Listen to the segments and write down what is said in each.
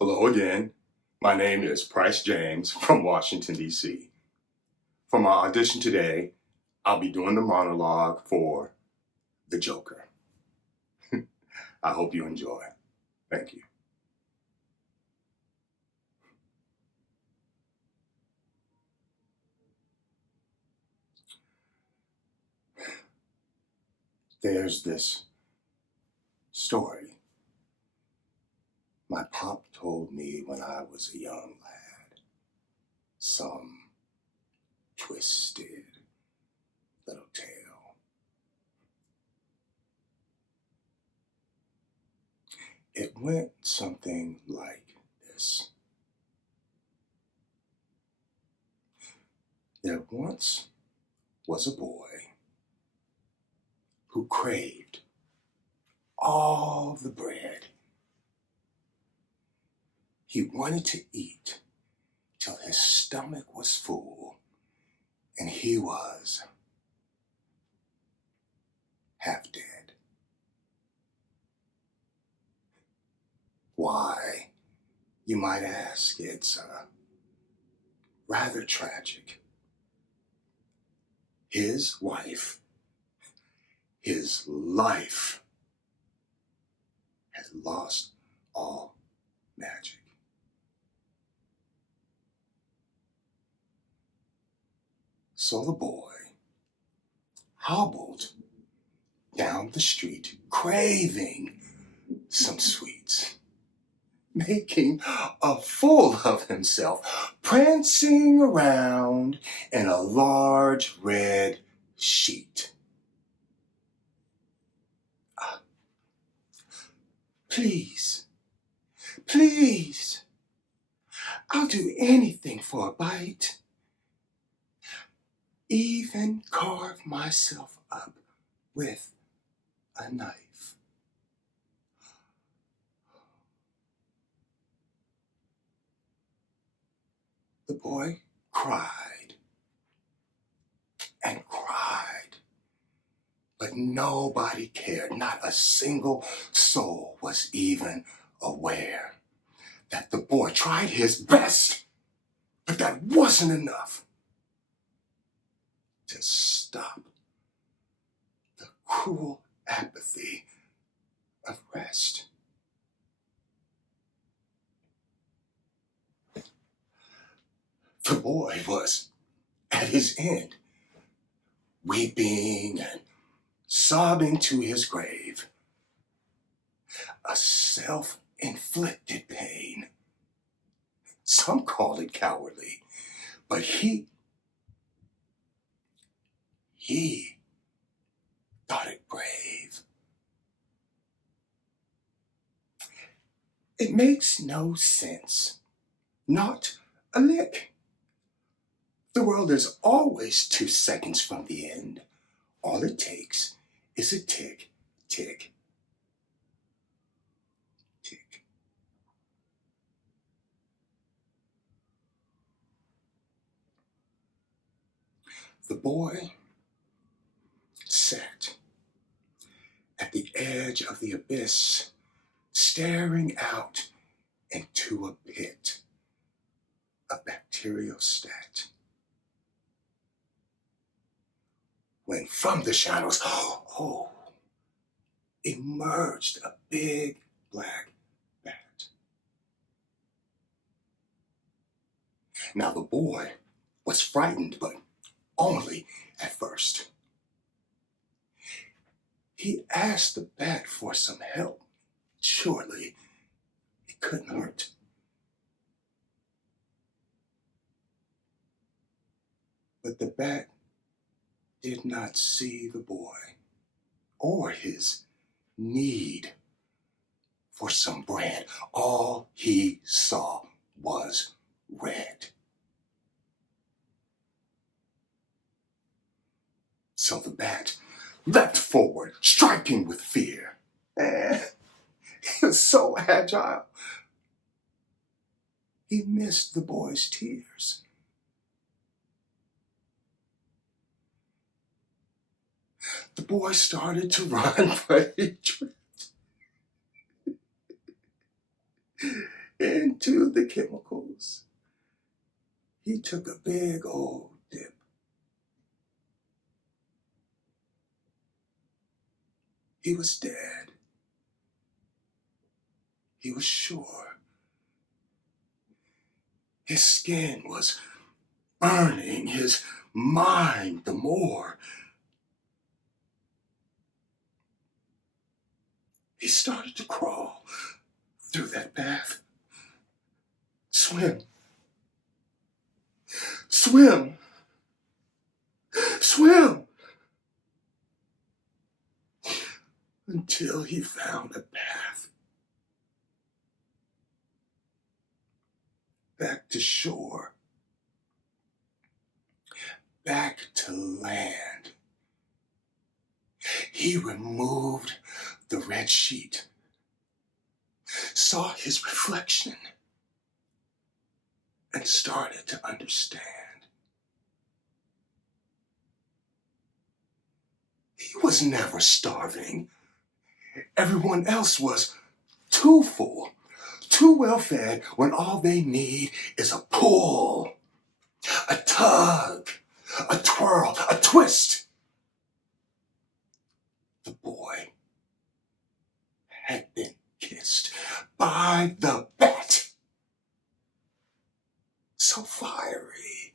Hello again. My name is Pry'ce James from Washington, D.C. For my audition today, I'll be doing the monologue for the Joker. I hope you enjoy. Thank you. There's this story my pop told me when I was a young lad. Some twisted little tale. It went something like this. There once was a boy who craved all the bread. He wanted to eat till his stomach was full, and he was half dead. Why, you might ask, it's rather tragic. His wife, his life, had lost all magic. So the boy hobbled down the street, craving some sweets, making a fool of himself, prancing around in a large red sheet. Please, please, I'll do anything for a bite. Even carve myself up with a knife. The boy cried and cried, but nobody cared. Not a single soul was even aware that the boy tried his best, but that wasn't enough to stop the cruel apathy of rest. The boy was at his end, weeping and sobbing to his grave. A self-inflicted pain. Some call it cowardly, but he thought it brave. It makes no sense. Not a lick. The world is always 2 seconds from the end. All it takes is a tick, tick, tick. The boy sat at the edge of the abyss, staring out into a pit of bacteriostat. When from the shadows, emerged a big black bat. Now the boy was frightened, but only at first. He asked the bat for some help. Surely it couldn't hurt. But the bat did not see the boy or his need for some bread. All he saw was red. So the bat leapt forward, striking with fear. He was so agile. He missed the boy's tears. The boy started to run, but he tripped into into the chemicals. He took a big old dip. He was dead. He was sure. His skin was burning, his mind the more. He started to crawl through that bath. Swim. Swim. Swim. Until he found a path back to shore, back to land. He removed the red sheet, saw his reflection, and started to understand. He was never starving. Everyone else was too full, too well fed, when all they need is a pull, a tug, a twirl, a twist. The boy had been kissed by the bat. So fiery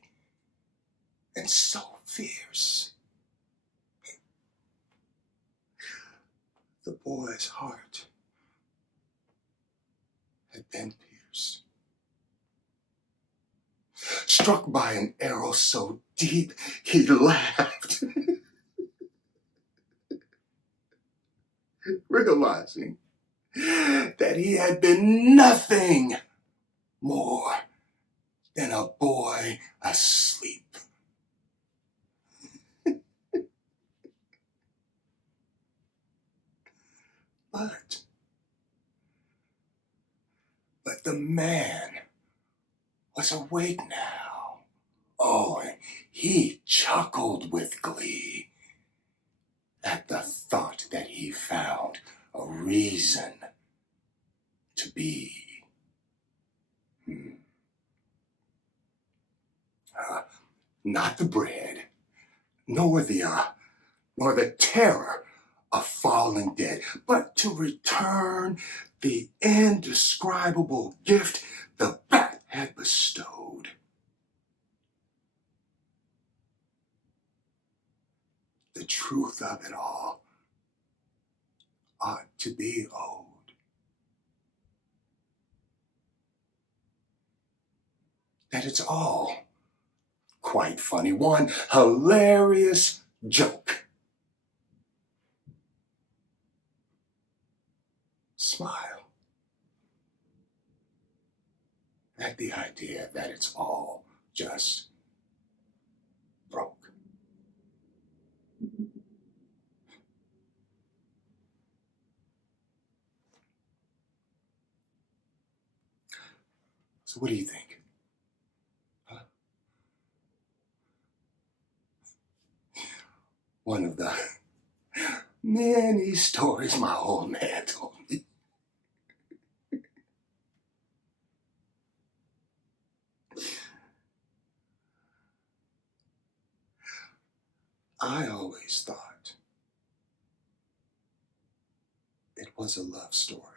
and so fierce. The boy's heart had been pierced. Struck by an arrow so deep, he laughed, realizing that he had been nothing more than a boy asleep. But the man was awake now. Oh, and he chuckled with glee at the thought that he found a reason to be. Not the bread, nor the terror of falling dead, but to return the indescribable gift the bat had bestowed. The truth of it all ought to be owed. That it's all quite funny, one hilarious joke. Smile at the idea that it's all just broke. So what do you think? Huh? One of the many stories my old man told me. I always thought it was a love story.